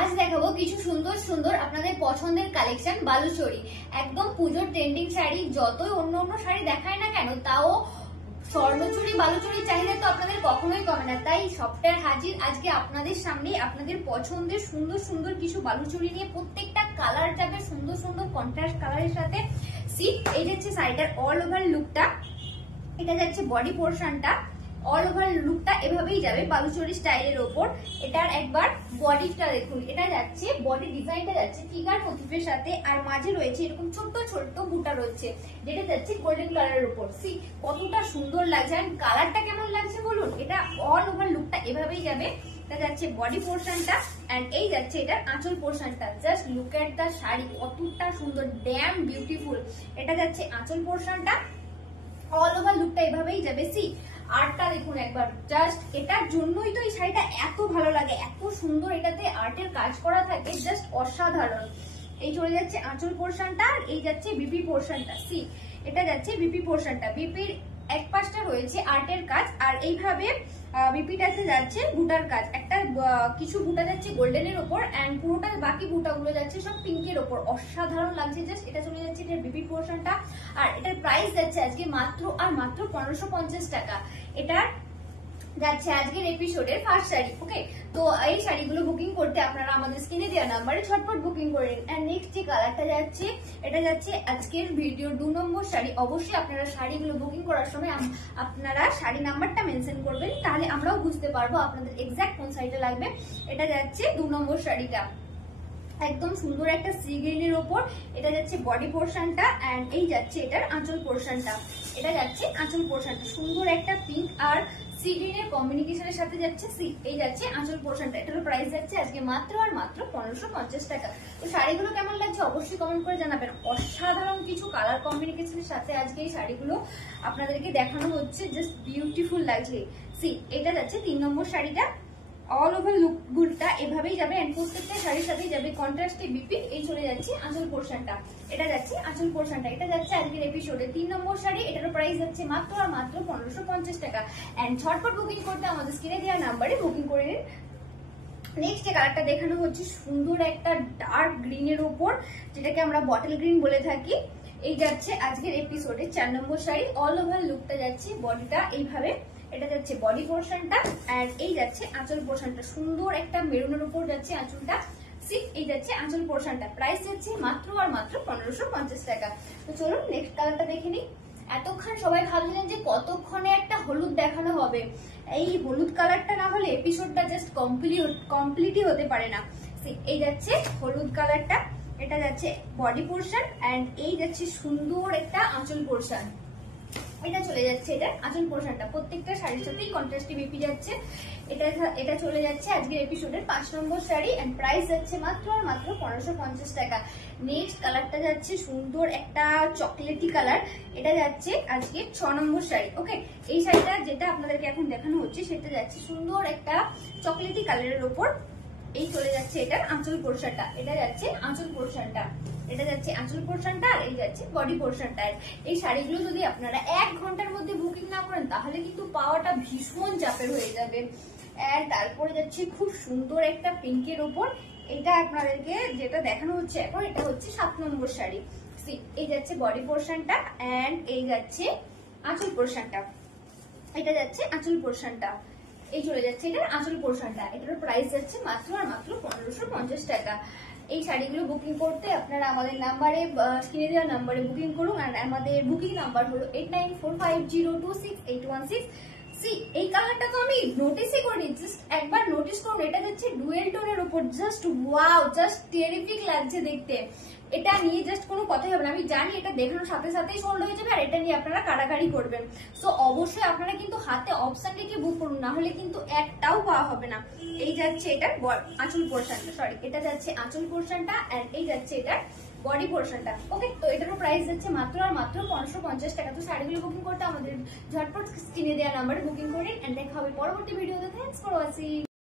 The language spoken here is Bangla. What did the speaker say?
আজ দেখাবো কিছু সুন্দর সুন্দর আপনাদের পছন্দের কালেকশন বালুচরী। একদম পুজোর ট্রেন্ডিং শাড়ি। যতই অন্য অন্য শাড়ি দেখায় না কেন, তাও স্বর্ণচুরি বালুচরীর চাহিদা তো আপনাদের কখনোই কমে না। তাই সফটওয়্যার হাজির আজকে আপনাদের সামনে আপনাদের পছন্দের সুন্দর সুন্দর কিছু বালুচরী নিয়ে। প্রত্যেকটা কালার যাবে সুন্দর সুন্দর কন্ট্রাস্ট কালারের সাথে। এই যাচ্ছে শাড়িটার অল ওভার লুকটা, এটা যাচ্ছে বডি পোর্শনটা। অল ওভার লুকটা এভাবেই যাবে বালুচরী স্টাইলের ওপর। এটার একবার বডিটা দেখুন, এটা যাচ্ছে বডি ডিজাইনটা যাচ্ছে ফিগার মোটিভের সাথে, আর মাঝে রয়েছে এরকম ছোট্ট ছোট্ট বুটা রয়েছে, যেটা যাচ্ছে গোল্ডেন কালারের উপর। কতটা সুন্দর লাগছে, আর কালারটা কেমন লাগছে বলুন। এটা অল ওভার লুকটা এভাবেই যাবে। এটা যাচ্ছে বডি পোর্শনটা, এন্ড এই যাচ্ছে এটার আঁচল পোর্শনটা। জাস্ট লুক এট দা শাড়ি, কতটা সুন্দর, ড্যাম বিউটিফুল। এটা যাচ্ছে আঁচল পোর্শনটা, অল ওভার লুকটা এভাবেই যাবে। আর্টটা দেখুন একবার, জাস্ট এটার জন্যই তো এই শাড়িটা এত ভালো লাগে, এত সুন্দর এটাতে আর্টের কাজ করা থাকে, জাস্ট অসাধারণ। এই চলে যাচ্ছে আঁচল পোর্শনটা, আর এই যাচ্ছে বিপি পোর্শনটা। এটা যাচ্ছে বিপি পোর্শনটা। বিপির এক পাশটা রয়েছে আর্টের কাজ, আর এইভাবে বিপিটাতে যাচ্ছে বুটার কাজ। একটা কিছু বুটা যাচ্ছে গোল্ডেনের ওপর, এন্ড পুরোটা বাকি বুটাগুলো যাচ্ছে সব পিঙ্কের ওপর। অসাধারণ লাগছে জাস্ট। এটা চলে যাচ্ছে এটার বিপি পোর্শনটা, আর এটার প্রাইস যাচ্ছে আজকে মাত্র আর মাত্র 1550 টাকা। এটার যাচ্ছে আজকের এপিসোডের ফার্স্ট শাড়ি। ওকে, তো এই শাড়িগুলো বুকিং করতে আপনারা আমাদের স্ক্রিনে দেওয়া নাম্বারে ঝটপট বুকিং করে নিন। এন্ড নেক্সট যে কালারটা যাচ্ছে, এটা যাচ্ছে আজকের ভিডিওর 2 নম্বর শাড়ি। অবশ্যই আপনারা শাড়িগুলো বুকিং করার সময় আপনারা শাড়ি নাম্বারটা মেনশন করবেন, তাহলে আমরাও বুঝতে পারবো আপনাদের এক্সাক্ট কোন শাড়িটা লাগবে। এটা যাচ্ছে 2 নম্বর শাড়িটা, একদম সুন্দর একটা সি গ্রিনের ওপর। এটা যাচ্ছে বডি পোর্শনটা, এন্ড এই যাচ্ছে এটার আঁচল পোর্শনটা। এটা যাচ্ছে আঁচল পোর্শনটা, সুন্দর একটা পিঙ্ক আর সি গ্রিনের কম্বিনেশনের সাথে যাচ্ছে। এই যাচ্ছে আঁচল পোর্শনটা। এটার প্রাইস যাচ্ছে আজকে মাত্র আর মাত্র 1550 টাকা। তো শাড়িগুলো কেমন লাগছে অবশ্যই কমেন্ট করে জানাবেন। অসাধারণ কিছু কালার কম্বিনেশনের সাথে আজকে এই শাড়িগুলো আপনাদেরকে দেখানো হচ্ছে, জাস্ট বিউটিফুল লাগছে। এটা যাচ্ছে 3 নম্বর শাড়িটা। অল ওভার লুকটা এভাবেই যাবে, এন্ড প্রত্যেকটা শাড়ির সাথেই যাবে কন্ট্রাস্টে বিপি। এই চলে যাচ্ছে আঁচল পোর্শনটা। এটা যাচ্ছে আঁচল পোর্শনটা। এটা যাচ্ছে আজকের এপিসোডে 3 নম্বর শাড়ি। এটার প্রাইস যাচ্ছে মাত্র আর মাত্র 1550 টাকা। এন্ড ঝটপট বুকিং করতে আমাদের স্ক্রিনে দেওয়া নাম্বারে বুকিং করে নিন। নেক্সট যে কালারটা দেখানো হচ্ছে সুন্দর একটা ডার্ক গ্রিনের উপর, যেটাকে আমরা বটল গ্রিন বলে থাকি। এই যাচ্ছে আজকের এপিসোডে 4 নম্বর শাড়ি। অল ওভার লুকটা যাচ্ছে বডিটা এইভাবে। এটা যাচ্ছে বডি পোর্শনটা, আর এই যাচ্ছে আঁচল পোর্শনটা। সুন্দর একটা মেরুনের উপর যাচ্ছে আঁচলটা। এই যাচ্ছে আঁচল পোর্শনটা। প্রাইস যাচ্ছে মাত্র আর মাত্র 1550 টাকা। তো চলুন নেক্সট কালারটা দেখে নিই। এতক্ষণ সবাই ভাবছিলেন যে কতক্ষণে একটা হলুদ দেখানো হবে। এই হলুদ কালারটা না হলে এপিসোডটা জাস্ট কমপ্লিটই হতে পারে না। এই যাচ্ছে হলুদ কালারটা। এটা যাচ্ছে বডি পোর্শন, এন্ড এই যাচ্ছে সুন্দর একটা আঁচল পোর্শন। এটা চলে যাচ্ছে এটা আঁচল পোর্শনটা। প্রত্যেকটা শাড়ির সাথেই কন্ট্রাস্টে বিপি যাচ্ছে। এটা চলে যাচ্ছে আজকের এপিসোডের 5 নম্বর শাড়ি, এন্ড প্রাইস যাচ্ছে মাত্র আর মাত্র 1550 টাকা। নেক্সট কালারটা যাচ্ছে সুন্দর একটা চকলেটি কালার। এটা যাচ্ছে আজকে 6 নম্বর শাড়ি। ওকে, এই শাড়িটা যেটা আপনাদেরকে এখন দেখানো হচ্ছে সেটা যাচ্ছে সুন্দর একটা চকলেটি কালারের উপর। এই চলে যাচ্ছে এটার আঁচল পোর্শনটা। এটা যাচ্ছে আঁচল পোর্শনটা। এটা যাচ্ছে আঁচল পোর্শনটা, আর এই যাচ্ছে বডি পোর্শনটা। এই শাড়িগুলো যদি আপনারা 1 ঘন্টার মধ্যে বুকিং না করেন, তাহলে কিন্তু পাওয়াটা ভীষণ চাপের হয়ে যাবে। আর তারপরে যাচ্ছে খুব সুন্দর একটা পিঙ্কের উপর। এটা আপনাদেরকে যেটা দেখানো হচ্ছে এখন, এটা হচ্ছে 7 নম্বর শাড়ি। এই যাচ্ছে বডি পোর্শনটা, এন্ড এই যাচ্ছে আঁচল পোর্শনটা। এটা যাচ্ছে আঁচল পোর্শনটা। এই চলে যাচ্ছে এটার আঁচল পোর্শনটা। এটার প্রাইস যাচ্ছে মাত্র আর মাত্র 1550 টাকা। এই শাড়িগুলো বুকিং করতে আপনারা আমাদের নাম্বারে, স্ক্রিনে দেওয়া নাম্বারে বুকিং করুন। আর আমাদের বুকিং নাম্বার হলো 8945026816। এই কালারটা তো আমি নোটিসই করিনি, জাস্ট একবার নোটিস করুন। এটা যাচ্ছে ডুয়েল টোনের উপর। জাস্ট ওয়াও, জাস্ট টেরিফিক লাগছে দেখতে। এটা নিয়ে জাস্ট কোনো কথাই হবে না। আমি জানি এটা দেখানোর সাথে সাথেই সোল্ড হয়ে যাবে, আর এটা নিয়ে আপনারা কাড়াকাড়ি করবেন। সো অবশ্যই আপনারা কিন্তু হাতে অপশন রেখে বুক করুন, না হলে কিন্তু একটাও পাওয়া হবে না। এই যাচ্ছে এটার আঁচল পোর্শনটা, সরি এটা যাচ্ছে আঁচল পোর্শনটা, আর এই যাচ্ছে এটার বডি পোর্শনটা। ওকে, তো এটারও প্রাইস যাচ্ছে মাত্র আর মাত্র 1550 টাকা। তো শাড়িগুলো বুকিং করতে আমাদের ঝটপট স্ক্রিনে দেওয়া নাম্বারে বুকিং করে, এন্ড দেখা হবে পরবর্তী ভিডিওতে। Thanks for watching.